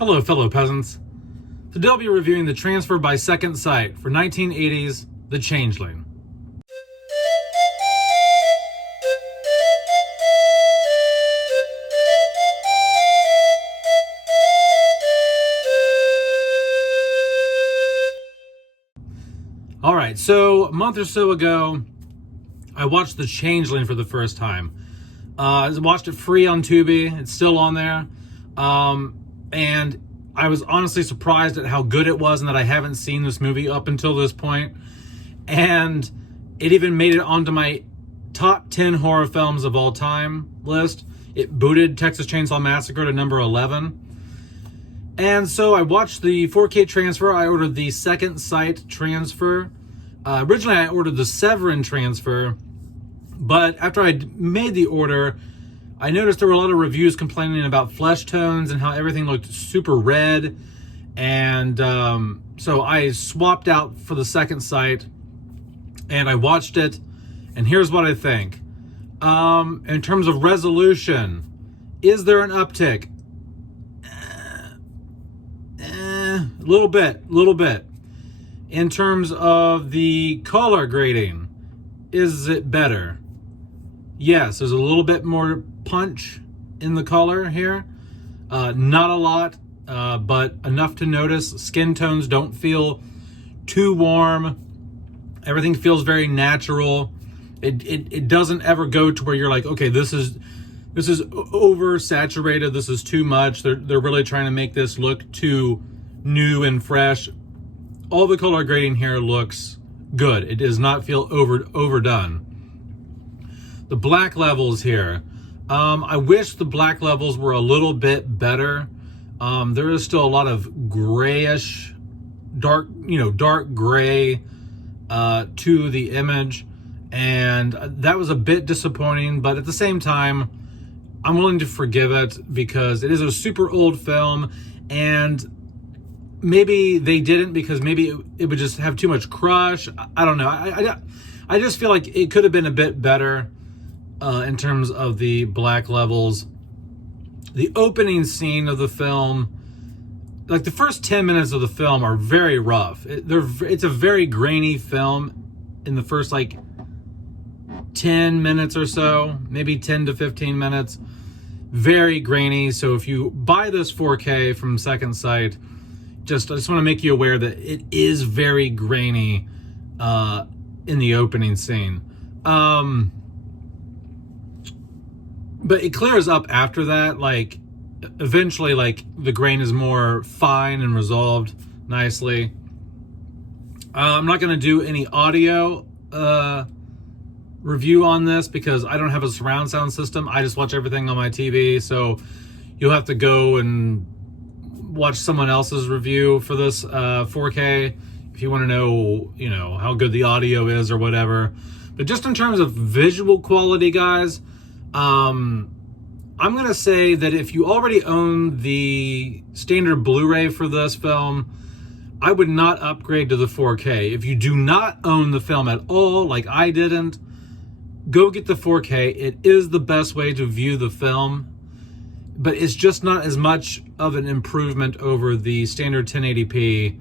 Hello, fellow peasants. Today I'll be reviewing the transfer by Second Sight for 1980's The Changeling. Alright, so a month or so ago, I watched The Changeling for the first time. I watched it free on Tubi. It's still on there. And I was honestly surprised at how good it was and that I haven't seen this movie up until this point. And it even made it onto my top 10 horror films of all time list. It booted Texas Chainsaw Massacre to number 11. And so I watched the 4K transfer. I ordered the Second Sight transfer. Originally I ordered the Severin transfer, but after I made the order, I noticed there were a lot of reviews complaining about flesh tones and how everything looked super red. And so I swapped out for the Second Sight and I watched it. And here's what I think. In terms of resolution, is there an uptick? A little bit. In terms of the color grading, is it better? Yes, there's a little bit more punch in the color here. Not a lot, but enough to notice. Skin tones don't feel too warm. Everything feels very natural. It doesn't ever go to where you're like, okay, this is oversaturated. This is too much. They're really trying to make this look too new and fresh. All the color grading here looks good. It does not feel overdone. The black levels here, I wish the black levels were a little bit better. There is still a lot of grayish, dark gray to the image, and that was a bit disappointing, but at the same time, I'm willing to forgive it because it is a super old film, and maybe they didn't because maybe it would just have too much crush. I don't know. I just feel like it could have been a bit better. In terms of the black levels. The opening scene of the film, like the first 10 minutes of the film are very rough. It's a very grainy film in the first like 10 minutes or so, maybe 10 to 15 minutes. Very grainy. So if you buy this 4K from Second Sight, I just want to make you aware that it is very grainy in the opening scene. But it clears up after that. Like, eventually, like, the grain is more fine and resolved nicely. I'm not going to do any audio review on this because I don't have a surround sound system. I just watch everything on my TV. So you'll have to go and watch someone else's review for this 4K if you want to know, how good the audio is or whatever. But just in terms of visual quality, guys, I'm going to say that if you already own the standard Blu-ray for this film, I would not upgrade to the 4K. If you do not own the film at all, like I didn't, go get the 4K. It is the best way to view the film, but it's just not as much of an improvement over the standard 1080p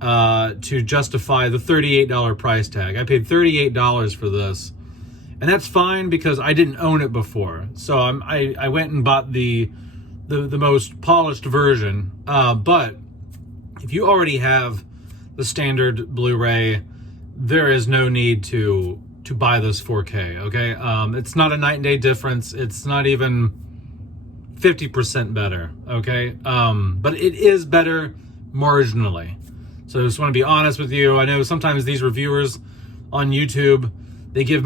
to justify the $38 price tag. I paid $38 for this. And that's fine because I didn't own it before. So I went and bought the most polished version. But if you already have the standard Blu-ray, there is no need to buy this 4K, okay? It's not a night and day difference. It's not even 50% better, okay? But it is better marginally. So I just want to be honest with you. I know sometimes these reviewers on YouTube, they give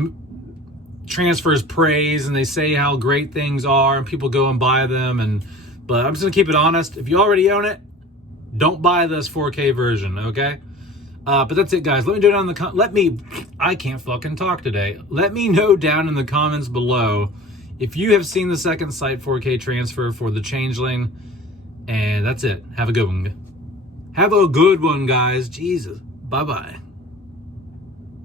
transfers praise and they say how great things are and people go and buy them, but I'm just gonna keep it honest. If you already own it, don't buy this 4K version, okay? But that's it, guys. Let me know down in the I can't fucking talk today. Let me know down in the comments below if you have seen the Second Sight 4K transfer for The Changeling. And that's it. Have a good one. Have a good one, guys. Jesus. Bye-bye.